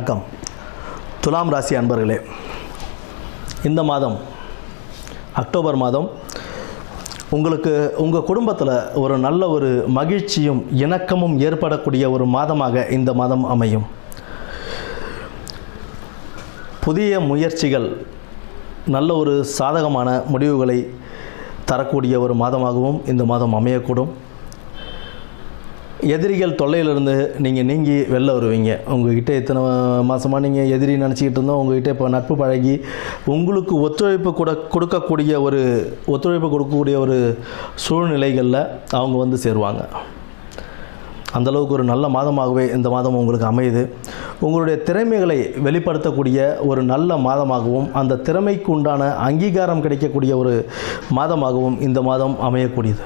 வணக்கம். துலாம் ராசி அன்பர்களே இந்த மாதம் அக்டோபர் மாதம் உங்களுக்கு உங்கள் குடும்பத்தில் ஒரு நல்ல ஒரு மகிழ்ச்சியும் இணக்கமும் ஏற்படக்கூடிய ஒரு மாதமாக இந்த மாதம் அமையும். புதிய முயற்சிகள் நல்ல ஒரு சாதகமான முடிவுகளை தரக்கூடிய ஒரு மாதமாகவும் இந்த மாதம் அமையக்கூடும். எதிரிகள் தொல்லையிலிருந்து நீங்கள் நீங்கி வெளில வருவீங்க. உங்ககிட்ட இத்தனை மாதமாக நீங்கள் எதிரி நினச்சிக்கிட்டு இருந்தோம். உங்ககிட்ட இப்போ நட்பு பழகி உங்களுக்கு ஒத்துழைப்பு கூட கொடுக்கக்கூடிய ஒரு ஒத்துழைப்பு கொடுக்கக்கூடிய ஒரு சூழ்நிலைகளில் அவங்க வந்து சேருவாங்க. அந்தளவுக்கு ஒரு நல்ல மாதமாகவே இந்த மாதம் உங்களுக்கு அமையுது. உங்களுடைய திறமைகளை வெளிப்படுத்தக்கூடிய ஒரு நல்ல மாதமாகவும் அந்த திறமைக்கு உண்டான அங்கீகாரம் கிடைக்கக்கூடிய ஒரு மாதமாகவும் இந்த மாதம் அமையக்கூடியது.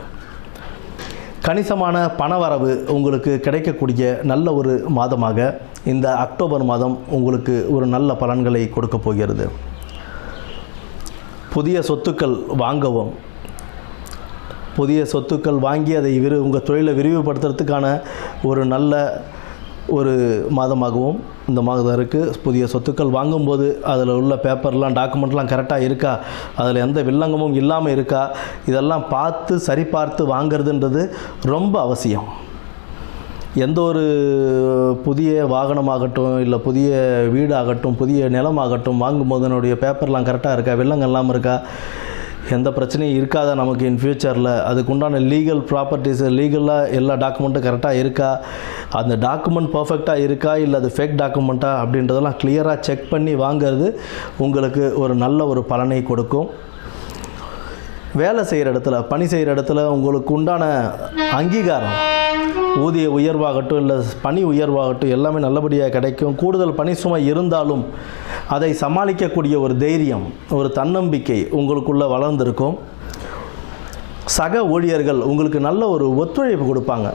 கணிசமான பணவரவு உங்களுக்கு கிடைக்கக்கூடிய நல்ல ஒரு மாதமாக இந்த அக்டோபர் மாதம் உங்களுக்கு ஒரு நல்ல பலன்களை கொடுக்க போகிறது. புதிய சொத்துக்கள் வாங்கவும். புதிய சொத்துக்கள் வாங்கி அதை விரு உங்கள் தொழிலை விரிவுபடுத்துறதுக்கான ஒரு நல்ல ஒரு மாதமாகவும் இந்த மாதம் இருக்குது புதிய சொத்துக்கள் வாங்கும்போது அதில் உள்ள பேப்பர்லாம் டாக்குமெண்ட்லாம் கரெக்டாக இருக்கா? அதில் எந்த வில்லங்கமும் இல்லாமல் இருக்கா? இதெல்லாம் பார்த்து சரிபார்த்து வாங்கிறதுன்றது ரொம்ப அவசியம். எந்த ஒரு புதிய வாகனமாகட்டும் இல்லை புதிய வீடாகட்டும் புதிய நிலமாகட்டும் வாங்கும்போது என்னுடைய பேப்பர்லாம் கரெக்டாக இருக்கா? வில்லங்கம் இல்லாமல் இருக்கா? எந்த பிரச்சனையும் இருக்காதா நமக்கு இன் ஃப்யூச்சரில் அதுக்குண்டான லீகல் ப்ராப்பர்ட்டிஸ் லீகலாக எல்லா டாக்குமெண்ட்டும் கரெக்டாக இருக்கா? அந்த டாக்குமெண்ட் பர்ஃபெக்டாக இருக்கா? இல்லை அது ஃபேக் டாக்குமெண்ட்டா அப்படின்றதெல்லாம் கிளியராக செக் பண்ணி வாங்கிறது உங்களுக்கு ஒரு நல்ல ஒரு பலனை கொடுக்கும். வேலை செய்கிற இடத்துல பணி செய்கிற இடத்துல உங்களுக்கு உண்டான அங்கீகாரம் ஊதிய உயர்வாகட்டும் இல்லை பணி உயர்வாகட்டும் எல்லாமே நல்லபடியாக கிடைக்கும். கூடுதல் பணி சுமை இருந்தாலும் அதை சமாளிக்கக்கூடிய ஒரு தைரியம் ஒரு தன்னம்பிக்கை உங்களுக்குள்ளே வளர்ந்துருக்கும். சக ஊழியர்கள் உங்களுக்கு நல்ல ஒரு ஒத்துழைப்பு கொடுப்பாங்க.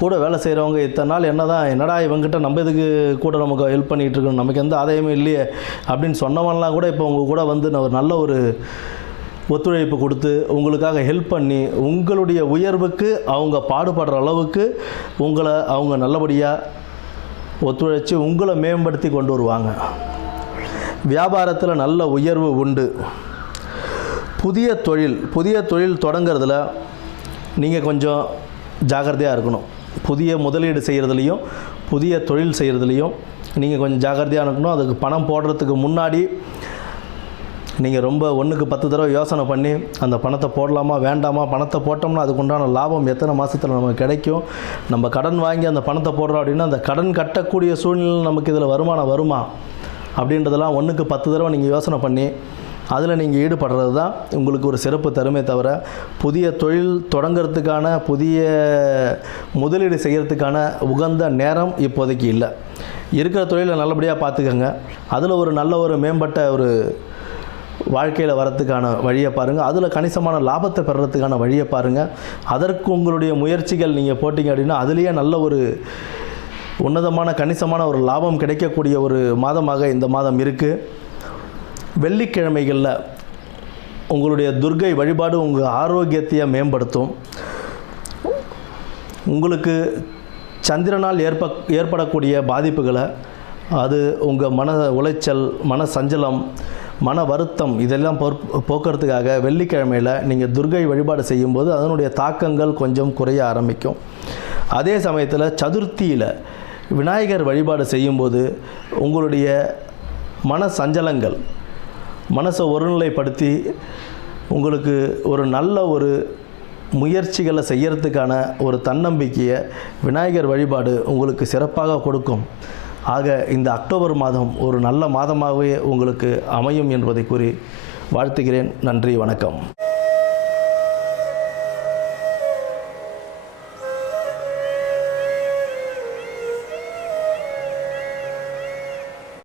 கூட வேலை செய்கிறவங்க இத்தனை நாள் என்ன தான் என்னடா இவங்ககிட்ட நம்ம இதுக்கு கூட நமக்கு ஹெல்ப் பண்ணிகிட்டு இருக்கணும்? நமக்கு எந்த ஆதாயமும் இல்லையே அப்படின்னு சொன்னவன்லாம் கூட இப்போ உங்கள் கூட வந்து ஒரு நல்ல ஒரு ஒத்துழைப்பு கொடுத்து உங்களுக்காக ஹெல்ப் பண்ணி உங்களுடைய உயர்வுக்கு அவங்க பாடுபடுற அளவுக்கு உங்களை அவங்க நல்லபடியாக ஒத்துழைச்சி உங்களை மேம்படுத்தி கொண்டு வருவாங்க. வியாபாரத்தில் நல்ல உயர்வு உண்டு. புதிய தொழில் புதிய தொழில் தொடங்கிறதுல நீங்கள் கொஞ்சம் ஜாகிரதையாக இருக்கணும். புதிய முதலீடு செய்கிறதுலையும் புதிய தொழில் செய்கிறதுலையும் நீங்கள் கொஞ்சம் ஜாகிரதையாக இருக்கணும். அதுக்கு பணம் போடுறதுக்கு முன்னாடி நீங்கள் ரொம்ப ஒன்றுக்கு பத்து தடவை யோசனை பண்ணி அந்த பணத்தை போடலாமா வேண்டாமா பணத்தை போட்டோம்னா அதுக்கு உண்டான லாபம் எத்தனை மாதத்தில் நமக்கு கிடைக்கும்? நம்ம கடன் வாங்கி அந்த பணத்தை போடுறோம் அப்படின்னா அந்த கடன் கட்டக்கூடிய சூழ்நிலை நமக்கு இதில் வருமானம் வருமா? அப்படின்றதெல்லாம் ஒன்றுக்கு பத்து தடவை நீங்கள் யோசனை பண்ணி அதில் நீங்கள் ஈடுபடுறது தான் உங்களுக்கு ஒரு சிறப்பு தருமே தவிர புதிய தொழில் தொடங்கிறதுக்கான புதிய முதலீடு செய்கிறதுக்கான உகந்த நேரம் இப்போதைக்கு இல்லை. இருக்கிற தொழிலை நல்லபடியாக பார்த்துக்கோங்க. அதில் ஒரு நல்ல ஒரு மேம்பட்ட ஒரு வாழ்க்கையில் வரத்துக்கான வழியை பாருங்கள் அதில் கணிசமான லாபத்தை பெறுறதுக்கான வழியை பாருங்கள் அதற்கு உங்களுடைய முயற்சிகள் நீங்கள் போட்டிங்க அப்படின்னா அதுலேயே நல்ல ஒரு உன்னதமான கணிசமான ஒரு லாபம் கிடைக்கக்கூடிய ஒரு மாதமாக இந்த மாதம் இருக்குது வெள்ளிக்கிழமைகளில் உங்களுடைய துர்கை வழிபாடு உங்கள் ஆரோக்கியத்தையே மேம்படுத்தும். உங்களுக்கு சந்திரனால் ஏற்ப ஏற்படக்கூடிய பாதிப்புகளை அது உங்கள் மன உளைச்சல் மன சஞ்சலம் மன வருத்தம் இதெல்லாம் போக்குறதுக்காக வெள்ளிக்கிழமையில் நீங்கள் துர்கை வழிபாடு செய்யும்போது அதனுடைய தாக்கங்கள் கொஞ்சம் குறைய ஆரம்பிக்கும். அதே சமயத்தில் சதுர்த்தியில் விநாயகர் வழிபாடு செய்யும்போது உங்களுடைய மன சஞ்சலங்கள் மனசை ஒருநிலைப்படுத்தி உங்களுக்கு ஒரு நல்ல ஒரு முயற்சிகளை செய்யறதுக்கான ஒரு தன்னம்பிக்கையை விநாயகர் வழிபாடு உங்களுக்கு சிறப்பாக கொடுக்கும். ஆக இந்த அக்டோபர் மாதம் ஒரு நல்ல மாதமாகவே உங்களுக்கு அமையும் என்பதை கூறி வாழ்த்துகிறேன். நன்றி வணக்கம்.